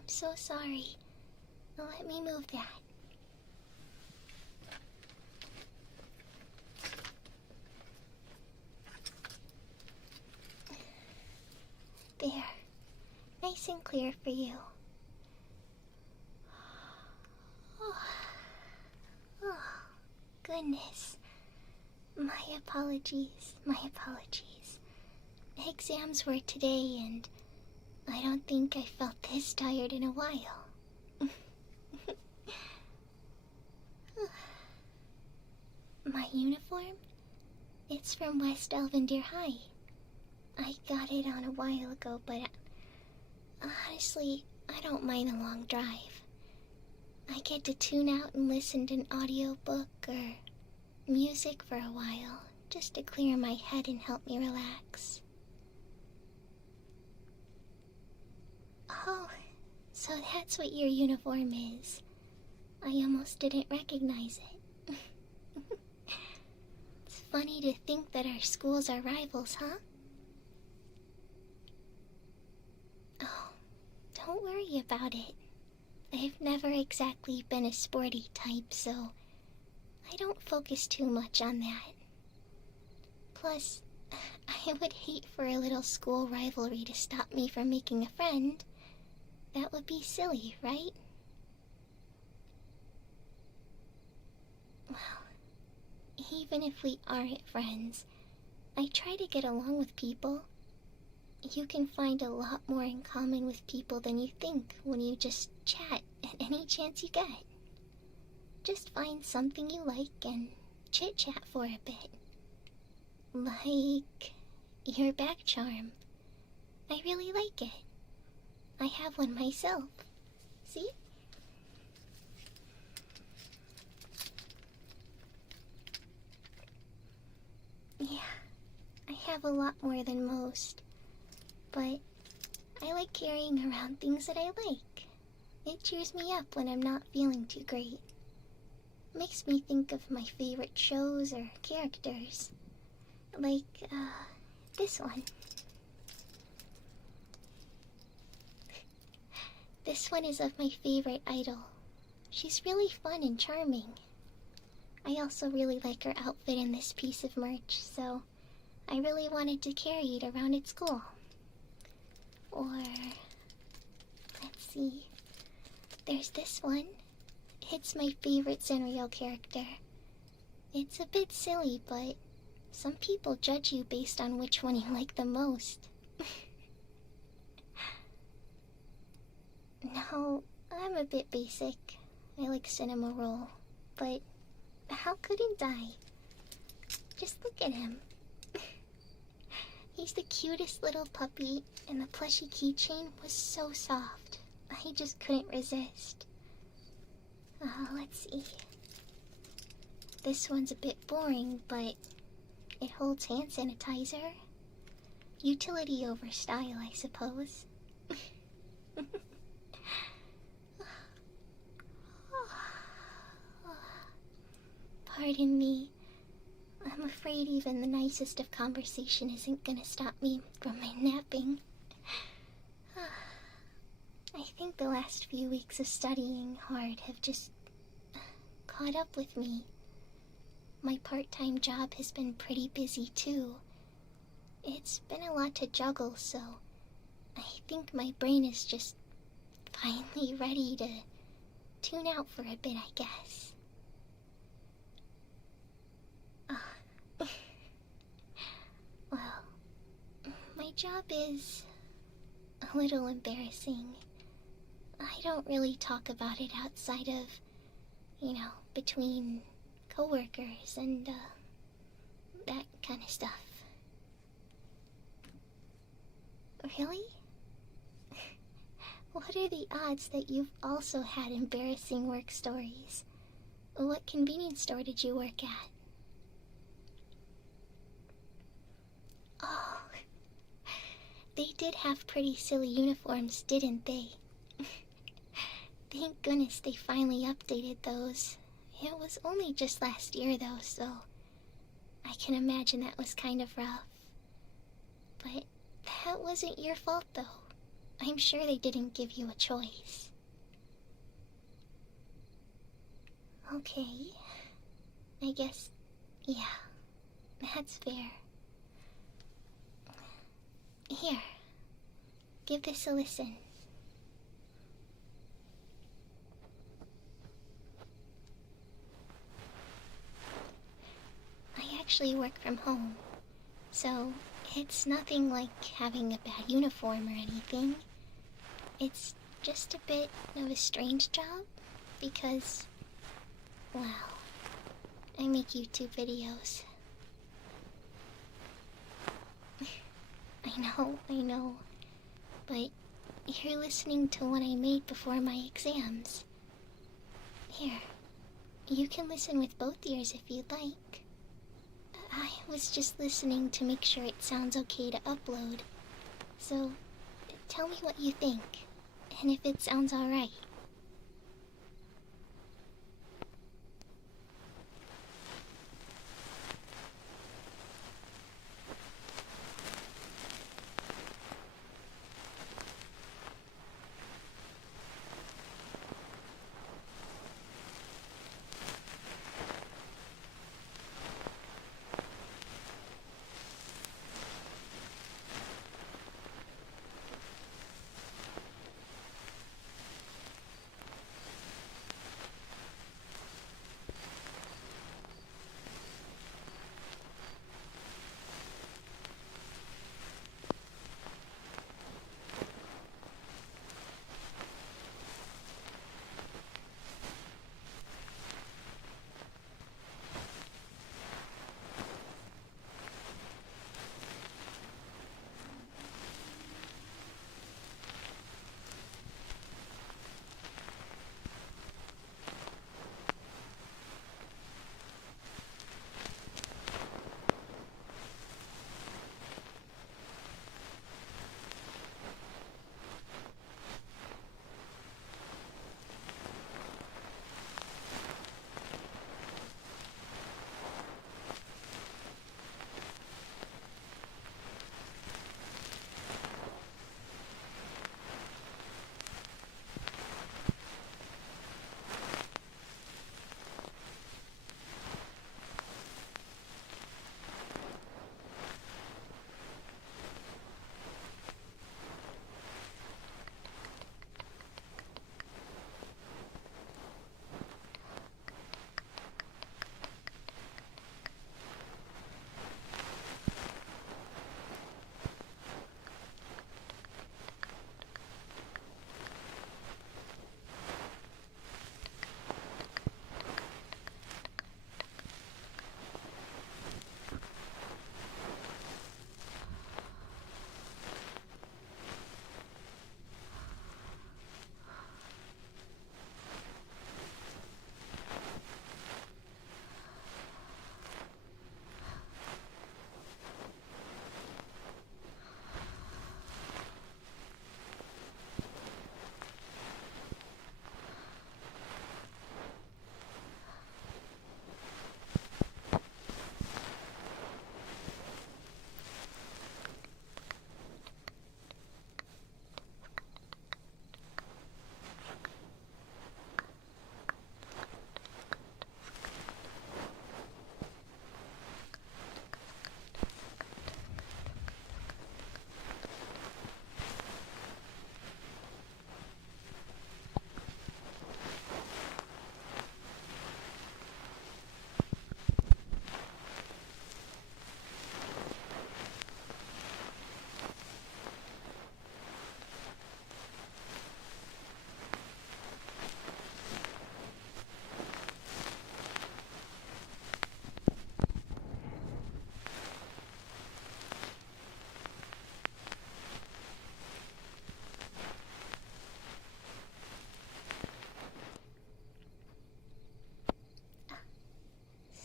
I'm so sorry. Let me move that. There. Nice and clear for you. Oh, goodness. My apologies. Exams were today, and I don't think I felt this tired in a while. My uniform? It's from West Elvendeer High. I got it on a while ago, but honestly, I don't mind a long drive. I get to tune out and listen to an audiobook or music for a while, just to clear my head and help me relax. Oh, so that's what your uniform is. I almost didn't recognize it. It's funny to think that our schools are rivals, huh? Oh, don't worry about it. I've never exactly been a sporty type, so I don't focus too much on that. Plus, I would hate for a little school rivalry to stop me from making a friend. That would be silly, right? Well, even if we aren't friends, I try to get along with people. You can find a lot more in common with people than you think when you just chat at any chance you get. Just find something you like and chit-chat for a bit. Like your back charm. I really like it. I have one myself. See? Yeah, I have a lot more than most. But I like carrying around things that I like. It cheers me up when I'm not feeling too great. Makes me think of my favorite shows or characters. Like, this one. This one is of my favorite idol. She's really fun and charming. I also really like her outfit in this piece of merch, so I really wanted to carry it around at school. Or, let's see, there's this one. It's my favorite Zenreal character. It's a bit silly, but some people judge you based on which one you like the most. No, I'm a bit basic. I like cinema roll, but how couldn't I? Just look at him. He's the cutest little puppy, and the plushy keychain was so soft. I just couldn't resist. Let's see. This one's a bit boring, but it holds hand sanitizer. Utility over style, I suppose. Pardon me. I'm afraid even the nicest of conversation isn't gonna stop me from my napping. I think the last few weeks of studying hard have just caught up with me. My part-time job has been pretty busy too. It's been a lot to juggle, so I think my brain is just finally ready to tune out for a bit, I guess. Well, my job is a little embarrassing. I don't really talk about it outside of, between coworkers and, that kind of stuff. Really? What are the odds that you've also had embarrassing work stories? What convenience store did you work at? Oh, they did have pretty silly uniforms, didn't they? Thank goodness they finally updated those. It was only just last year though, so I can imagine that was kind of rough. But that wasn't your fault though. I'm sure they didn't give you a choice. Okay. I guess, yeah, that's fair. Here, give this a listen. I actually work from home, so it's nothing like having a bad uniform or anything. It's just a bit of a strange job because, well, I make YouTube videos. I know, but you're listening to one I made before my exams. Here, you can listen with both ears if you'd like. I was just listening to make sure it sounds okay to upload. So, tell me what you think, and if it sounds alright.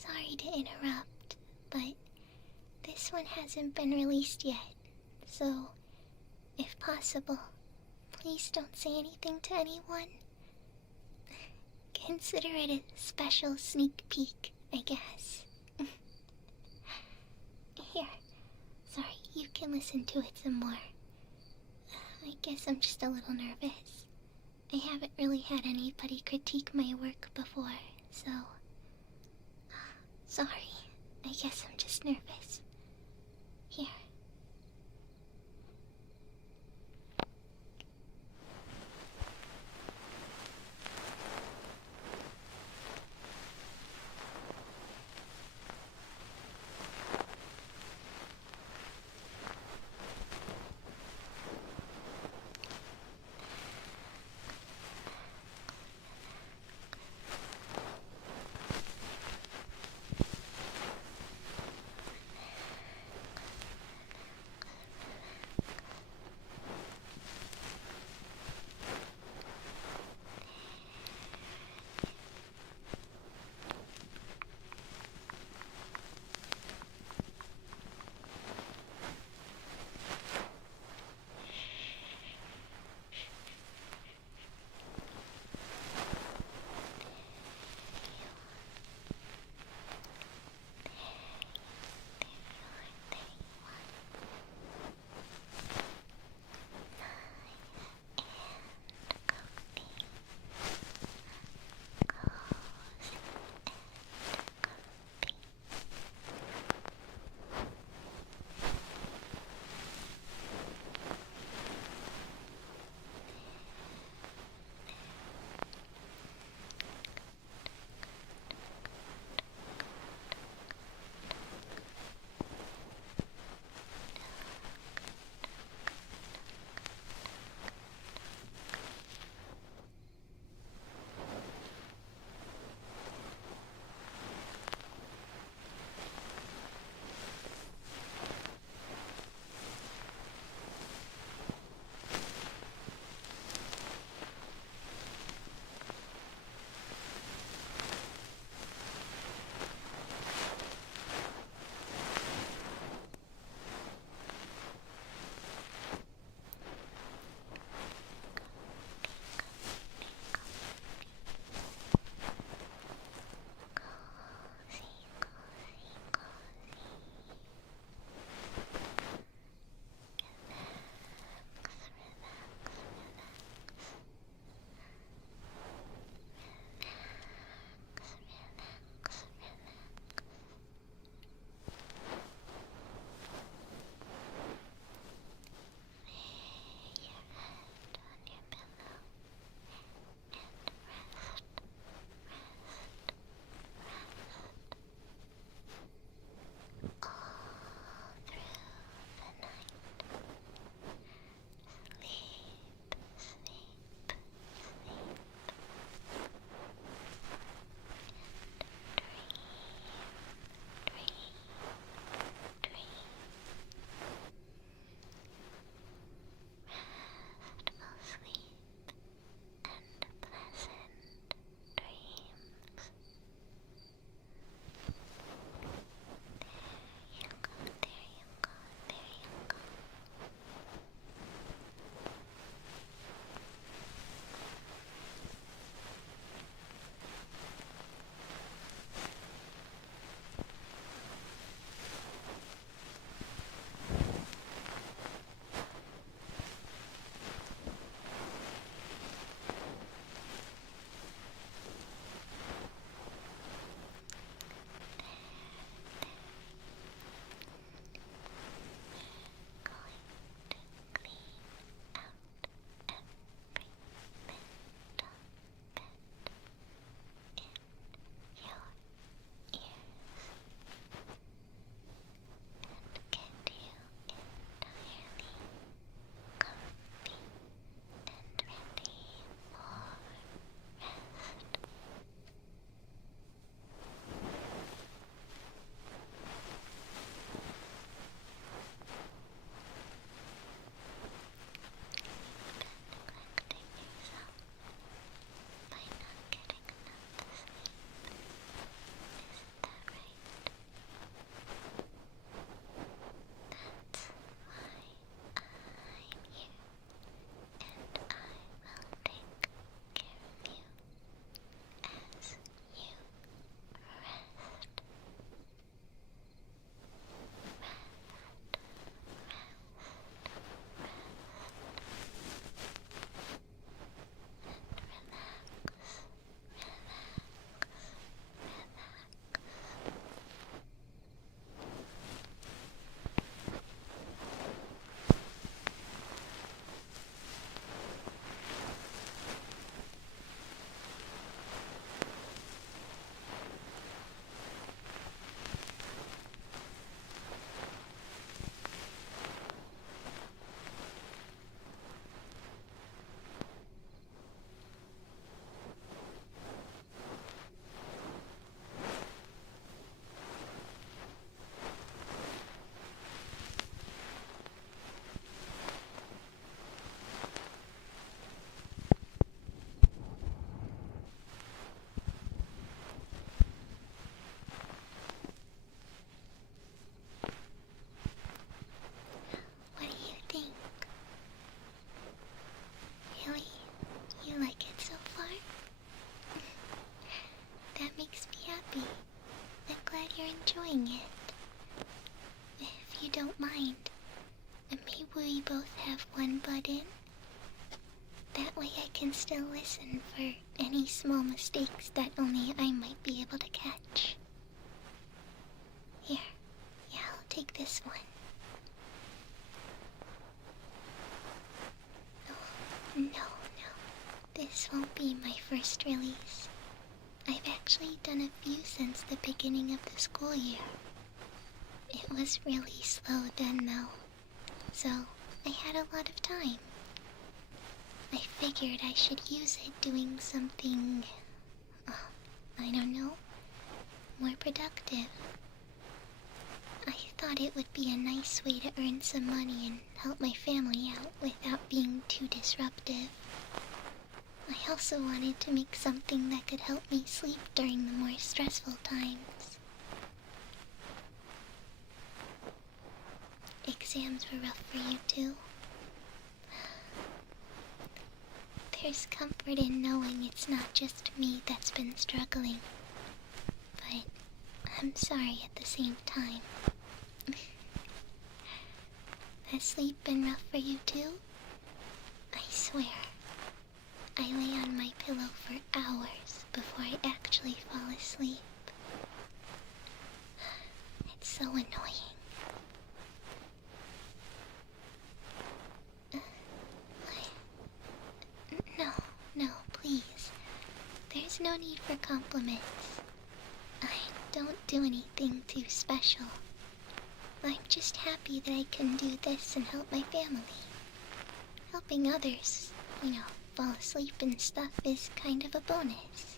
Sorry to interrupt, but this one hasn't been released yet, so if possible, please don't say anything to anyone. Consider it a special sneak peek, I guess. Here, sorry, you can listen to it some more. I guess I'm just a little nervous. I haven't really had anybody critique my work before, so... Sorry, I guess I'm just nervous. Here. enjoying it. If you don't mind, maybe we both have one button. That way I can still listen for any small mistakes that only I might be able to catch. Here, yeah, I'll take this one. Oh, no, this won't be my first release. I've actually done a few since the beginning of the school year. It was really slow then though, so I had a lot of time. I figured I should use it doing something, I don't know, more productive. I thought it would be a nice way to earn some money and help my family out without being too disruptive. I also wanted to make something that could help me sleep during the more stressful times. Exams were rough for you too. There's comfort in knowing it's not just me that's been struggling, but I'm sorry at the same time. Has sleep been rough for you too? I swear, I lay on my pillow for hours before I actually fall asleep. It's so annoying. No, please. There's no need for compliments. I don't do anything too special. I'm just happy that I can do this and help my family. Helping others, fall asleep and stuff is kind of a bonus.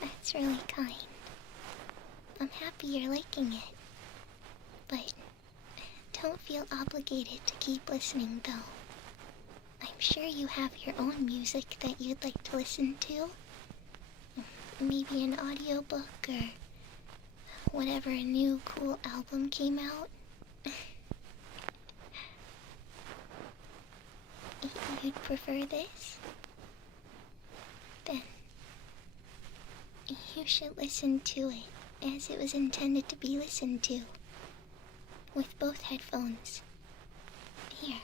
That's really kind. I'm happy you're liking it. But don't feel obligated to keep listening, though. I'm sure you have your own music that you'd like to listen to. Maybe an audiobook or whatever a new cool album came out. You'd prefer this? Then you should listen to it as it was intended to be listened to. With both headphones. Here.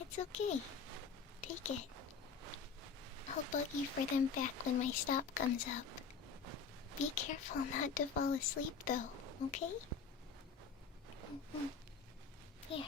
It's okay. Take it. I'll bug you for them back when my stop comes up. Be careful not to fall asleep though, okay? Here.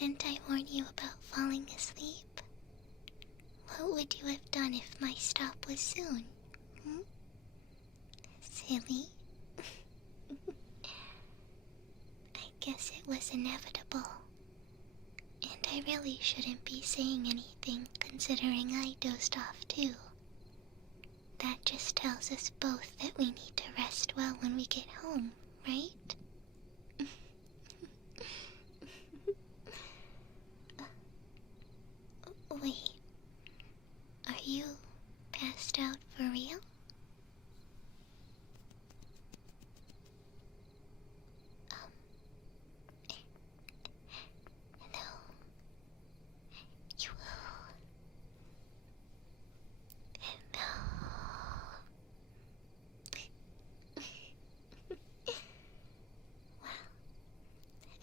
Didn't I warn you about falling asleep? What would you have done if my stop was soon? Hmm? Silly. I guess it was inevitable. And I really shouldn't be saying anything, considering I dozed off too. That just tells us both that we need to rest well when we get home, right? Wait, are you passed out for real? No. You no. Well,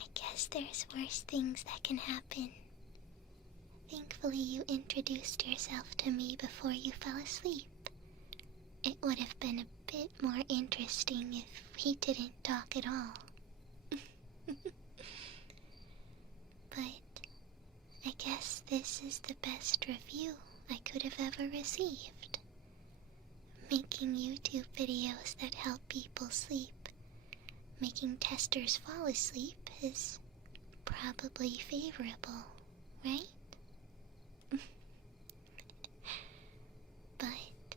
I guess there's worse things that can happen. Thankfully, you introduced yourself to me before you fell asleep. It would have been a bit more interesting if we didn't talk at all. But I guess this is the best review I could have ever received. Making YouTube videos that help people sleep, making testers fall asleep is probably favorable, right? But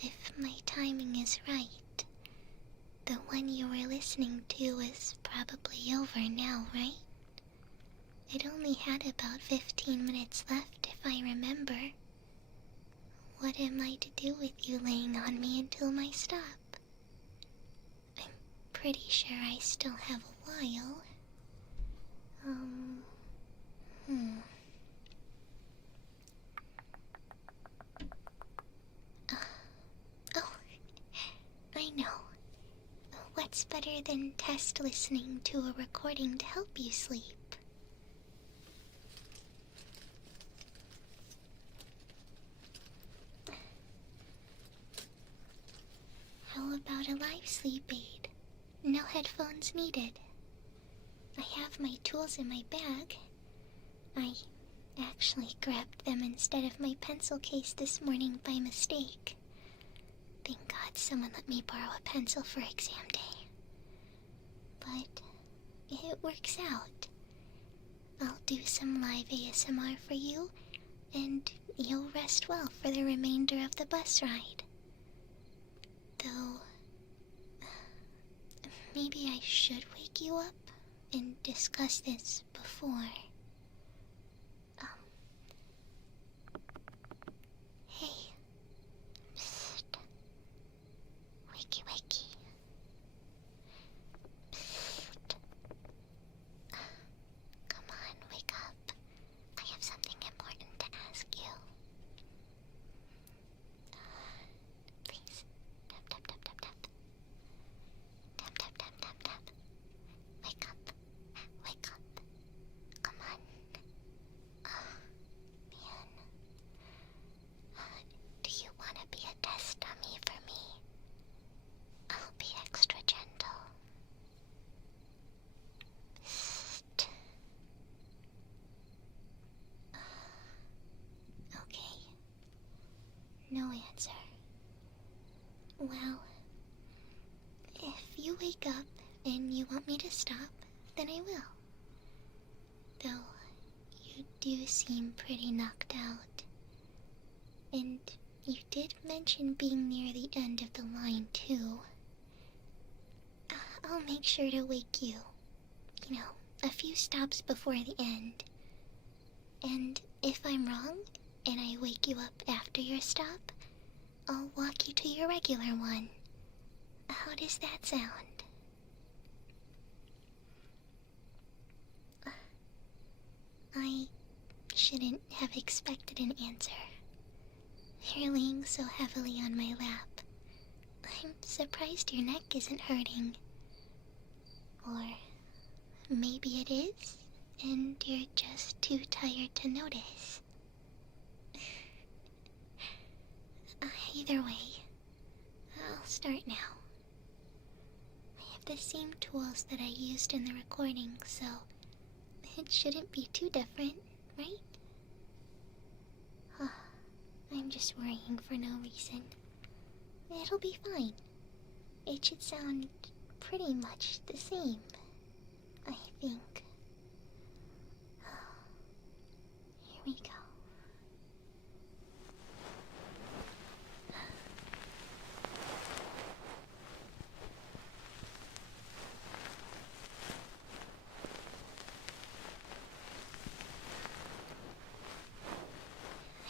if my timing is right, the one you were listening to is probably over now, right? It only had about 15 minutes left if I remember. What am I to do with you laying on me until my stop? I'm pretty sure I still have a while. Oh, I know. What's better than test listening to a recording to help you sleep? How about a live sleep aid? No headphones needed. I have my tools in my bag. I actually grabbed them instead of my pencil case this morning by mistake. Thank God someone let me borrow a pencil for exam day. But it works out. I'll do some live ASMR for you, and you'll rest well for the remainder of the bus ride. Though, maybe I should wake you up and discuss this before. Hey. Psst. Wakey, wakey. Psst. Come on, wake up. I have something important to ask you. Please. Tap, tap, tap, tap, tap. Tap, tap, tap, tap, tap. Wake up. Wake up. Come on. Oh, man. Do you want to be a test dummy for me? I'll be extra gentle. Psst. Okay. No answer. Well, if you wake up and you want me to stop, then I will. Though, you do seem pretty knocked out. And you did mention being near the end of the line, too. I'll make sure to wake you. You know, a few stops before the end. And if I'm wrong, and I wake you up after your stop, I'll walk you to your regular one. How does that sound? I shouldn't have expected an answer. You're laying so heavily on my lap. I'm surprised your neck isn't hurting. Or maybe it is, and you're just too tired to notice. Either way, I'll start now. I have the same tools that I used in the recording, so shouldn't be too different, right? I'm just worrying for no reason. It'll be fine. It should sound pretty much the same, I think. Here we go.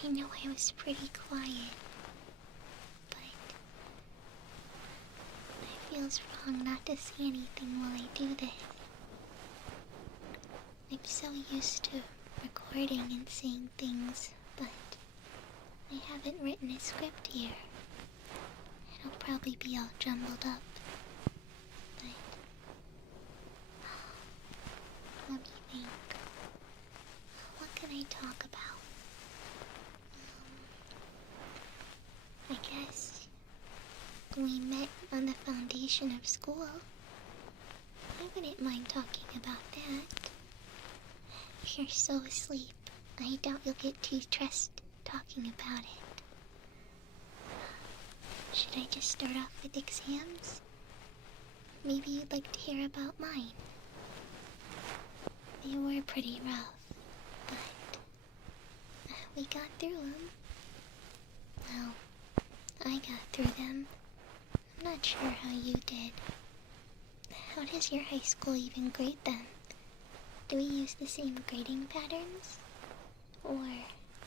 I know I was pretty quiet, but it feels wrong not to say anything while I do this. I'm so used to recording and saying things, but I haven't written a script here. It'll probably be all jumbled up, but let me think. What can I talk about? I guess we met on the foundation of school. I wouldn't mind talking about that. You're so asleep. I doubt you'll get too stressed talking about it. Should I just start off with exams? Maybe you'd like to hear about mine. They were pretty rough, but we got through them. Well, I got through them. I'm not sure how you did. How does your high school even grade them? Do we use the same grading patterns? Or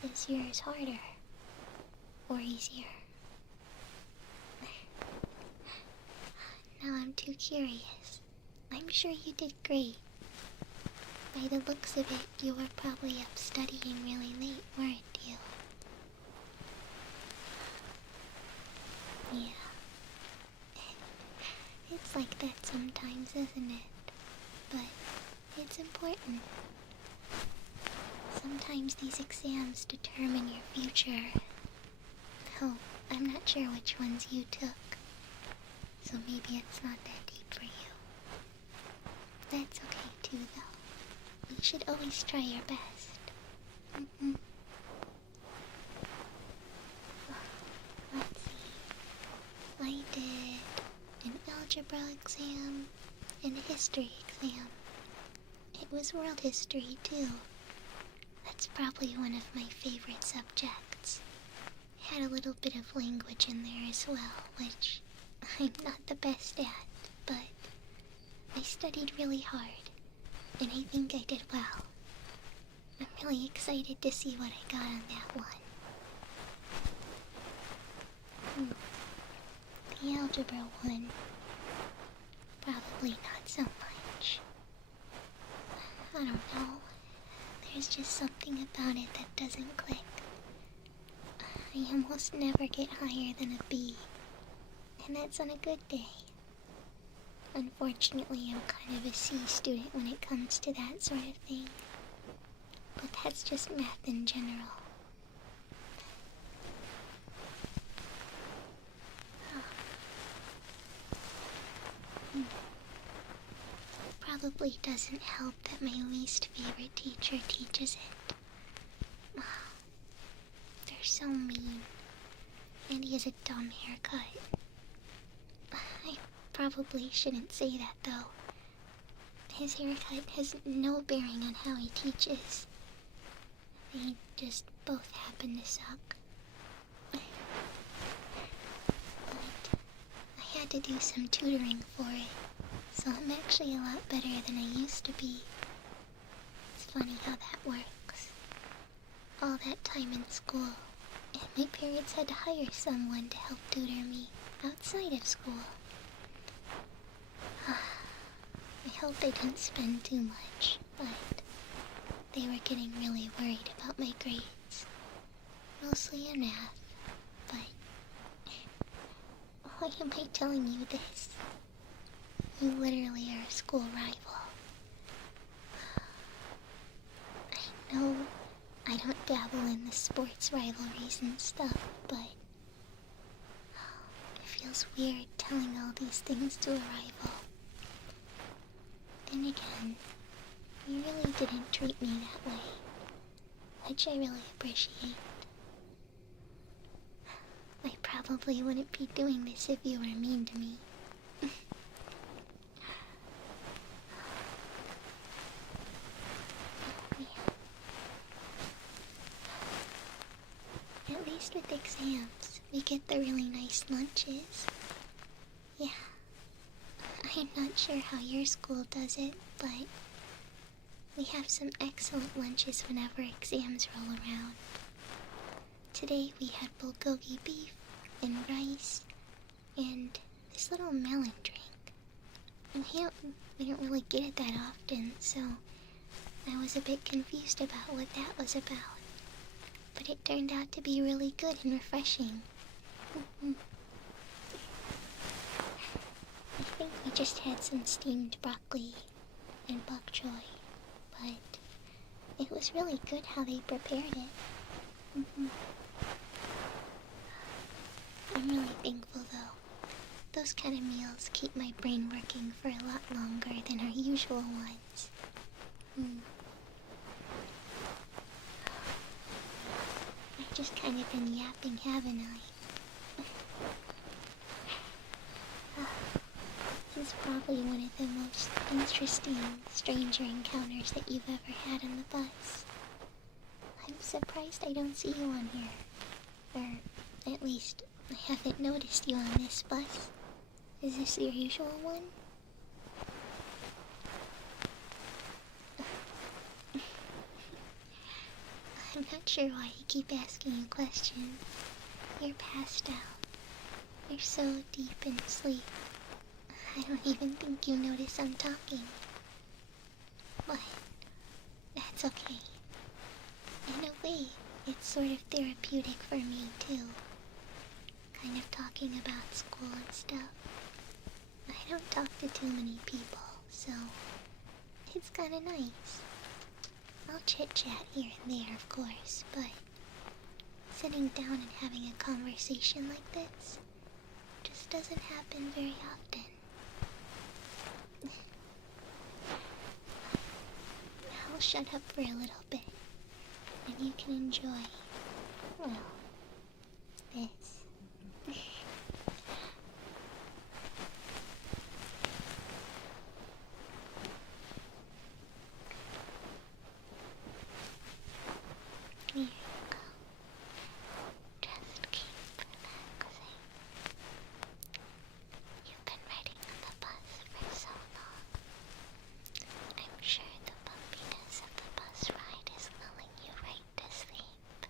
is yours harder? Or easier? Now I'm too curious. I'm sure you did great. By the looks of it, you were probably up studying really late, weren't you? Yeah. It's like that sometimes, isn't it? But it's important. Sometimes these exams determine your future. Oh, I'm not sure which ones you took. So maybe it's not that deep for you. That's okay too, though. You should always try your best. Let's see. I did an algebra exam and a history exam. It was world history too. That's probably one of my favorite subjects. Had a little bit of language in there as well, which I'm not the best at, but I studied really hard, and I think I did well. I'm really excited to see what I got on that one. The algebra one, probably not so much. I don't know. There's just something about it that doesn't click. I almost never get higher than a B, and that's on a good day. Unfortunately, I'm kind of a C student when it comes to that sort of thing. But that's just math in general. Probably doesn't help that my least favorite teacher teaches it. They're so mean. And he has a dumb haircut. I probably shouldn't say that though. His haircut has no bearing on how he teaches. They just both happen to suck. But I had to do some tutoring for it, so I'm actually a lot better than I used to be. It's funny how that works. All that time in school, and my parents had to hire someone to help tutor me outside of school. I hope they didn't spend too much, but they were getting really worried about my grades. Mostly in math, but why am I telling you this? You literally are a school rival. I know I don't dabble in the sports rivalries and stuff, but it feels weird telling all these things to a rival. Then again, You really didn't treat me that way, which I really appreciate. I probably wouldn't be doing this if you were mean to me. At least with exams, we get the really nice lunches. Yeah. I'm not sure how your school does it, but we have some excellent lunches whenever exams roll around. Today we had bulgogi beef and rice and this little melon drink. We don't really get it that often, so I was a bit confused about what that was about. But it turned out to be really good and refreshing. I think we just had some steamed broccoli and bok choy, but it was really good how they prepared it. I'm really thankful though. Those kind of meals keep my brain working for a lot longer than our usual ones. I've just kind of been yapping, haven't I? This is probably one of the most interesting stranger encounters that you've ever had on the bus. I'm surprised I don't see you on here. Or, at least, I haven't noticed you on this bus. Is this your usual one? I'm not sure why you keep asking you questions. You're passed out. You're so deep in sleep. I don't even think you notice I'm talking. But that's okay. In a way, it's sort of therapeutic for me too. Kind of talking about school and stuff. I don't talk to too many people, so it's kinda nice. I'll chit-chat here and there, of course, but sitting down and having a conversation like this just doesn't happen very often. I'll shut up for a little bit, and you can enjoy, well, this. Here you go. Just keep relaxing. You've been riding on the bus for so long. I'm sure the bumpiness of the bus ride is lulling you right to sleep.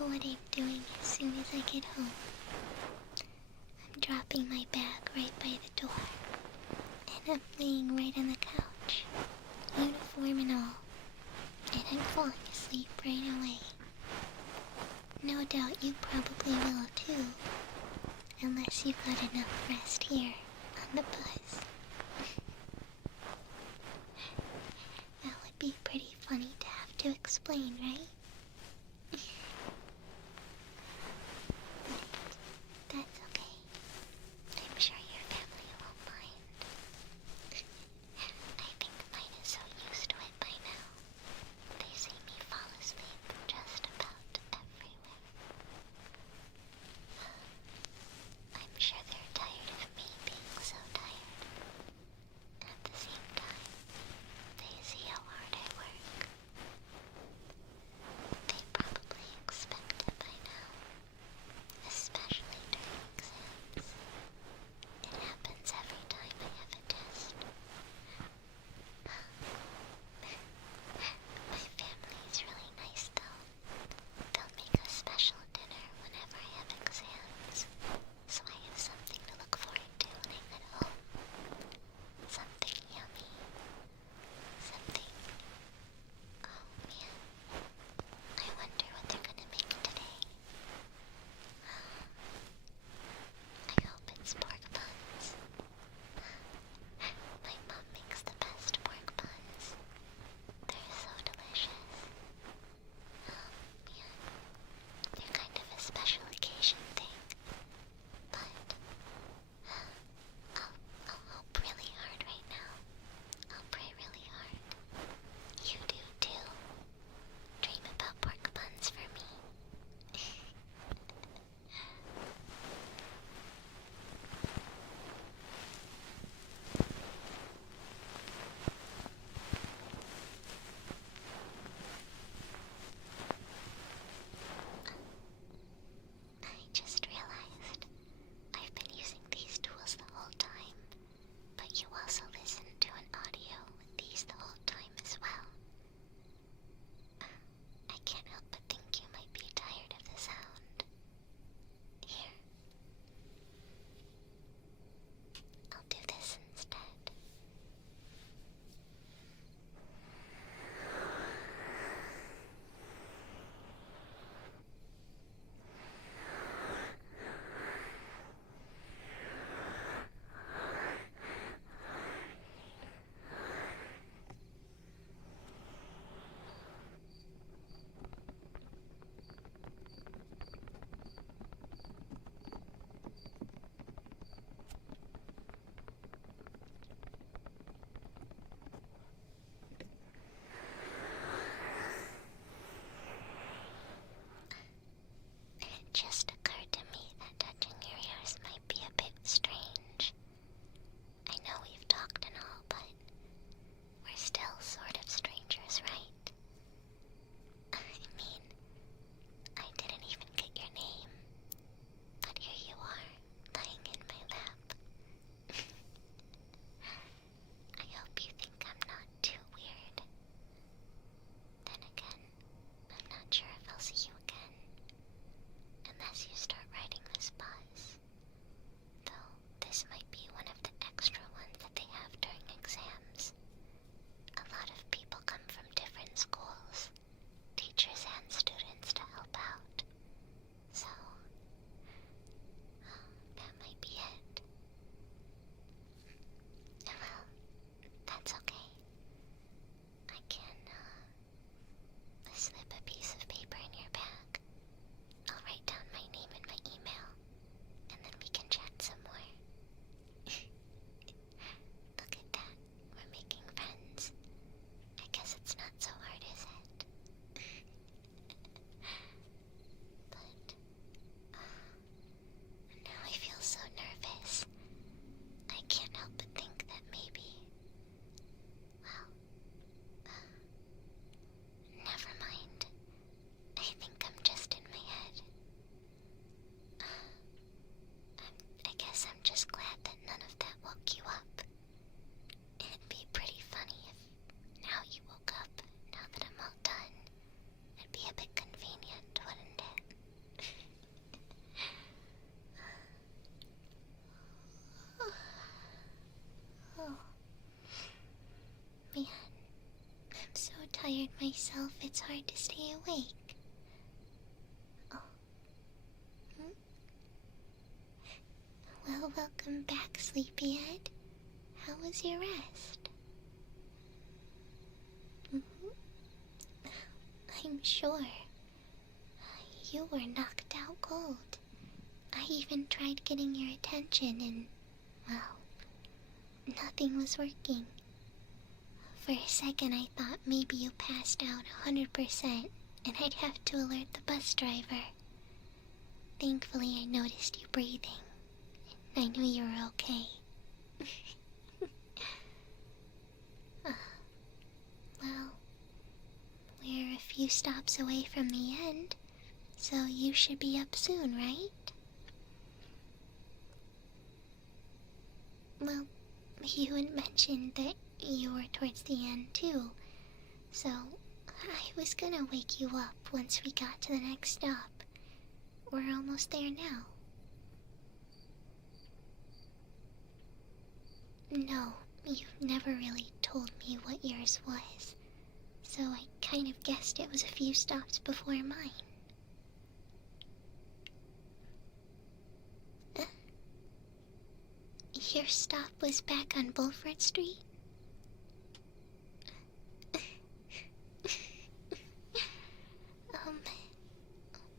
know what I'm doing as soon as I get home. I'm dropping my bag right by the door. And I'm laying right on the couch, uniform and all. And I'm falling asleep right away. No doubt you probably will too. Unless you got enough rest here on the bus. That would be pretty funny to have to explain, right? That's okay. I'm sure your family won't mind. I think mine is so used to it by now. They see me fall asleep just about everywhere. I'm sure they're tired of me being so tired. At the same time, they see how hard I work. awake. Oh. Well, welcome back, sleepyhead. How was your rest? I'm sure. You were knocked out cold. I even tried getting your attention and, well, nothing was working. For a second I thought maybe you passed out 100% and I'd have to alert the bus driver. Thankfully I noticed you breathing. I knew you were okay. Well, we're a few stops away from the end, so you should be up soon, right? Well, you had mentioned that you were towards the end too, so I was gonna wake you up once we got to the next stop. We're almost there now. No, you've never really told me what yours was, so I kind of guessed it was a few stops before mine. Your stop was back on Bulford Street?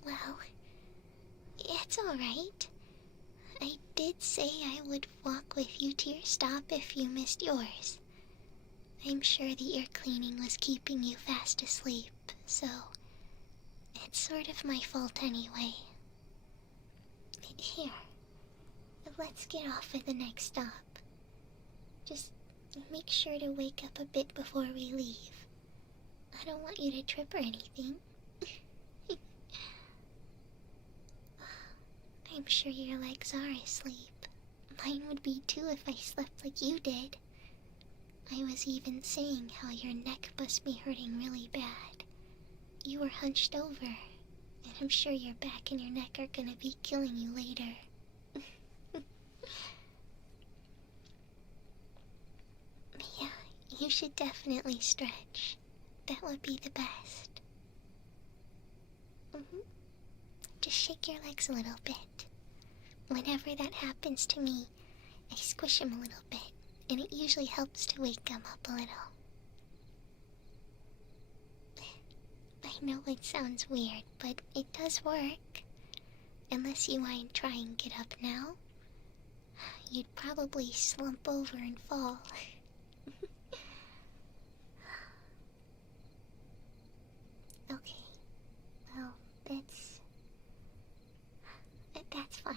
Well, it's alright. I did say I would walk with you to your stop if you missed yours. I'm sure the ear cleaning was keeping you fast asleep, so it's sort of my fault anyway. Here, let's get off at the next stop. Just make sure to wake up a bit before we leave. I don't want you to trip or anything. I'm sure your legs are asleep. Mine would be too if I slept like you did. I was even saying how your neck must be hurting really bad. You were hunched over, and I'm sure your back and your neck are gonna be killing you later. Yeah, you should definitely stretch. That would be the best. Just shake your legs a little bit. Whenever that happens to me, I squish them a little bit, and it usually helps to wake them up a little. I know it sounds weird, but it does work. Unless you want to try and get up now, you'd probably slump over and fall. Okay, well, that's fine.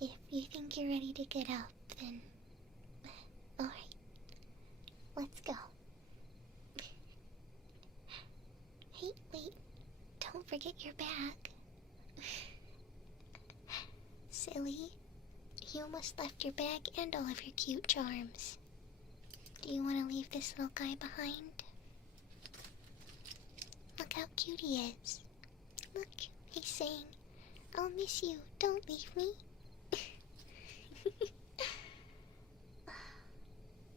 If you think you're ready to get up, then alright, let's go. Hey, wait, don't forget your bag. Silly, you almost left your bag and all of your cute charms. Do you want to leave this little guy behind? Look how cute he is. Look, he's saying, I'll miss you, don't leave me.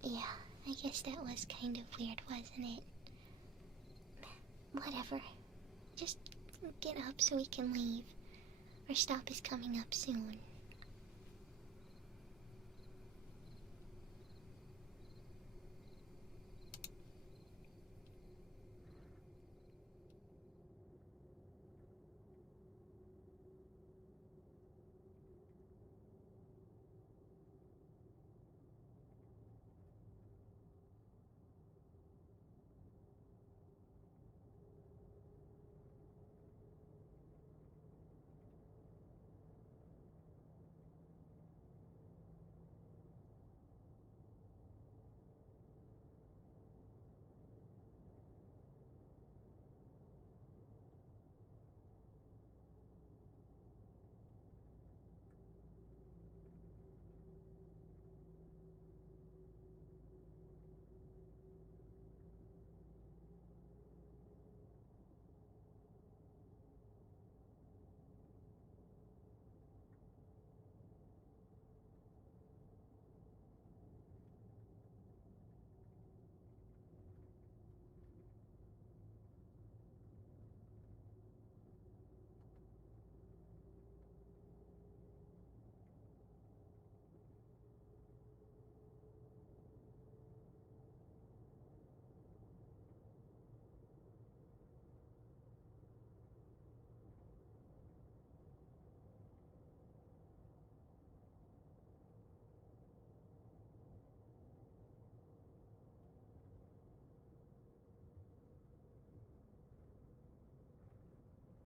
Yeah, I guess that was kind of weird, wasn't it? Whatever. Just get up so we can leave. Our stop is coming up soon.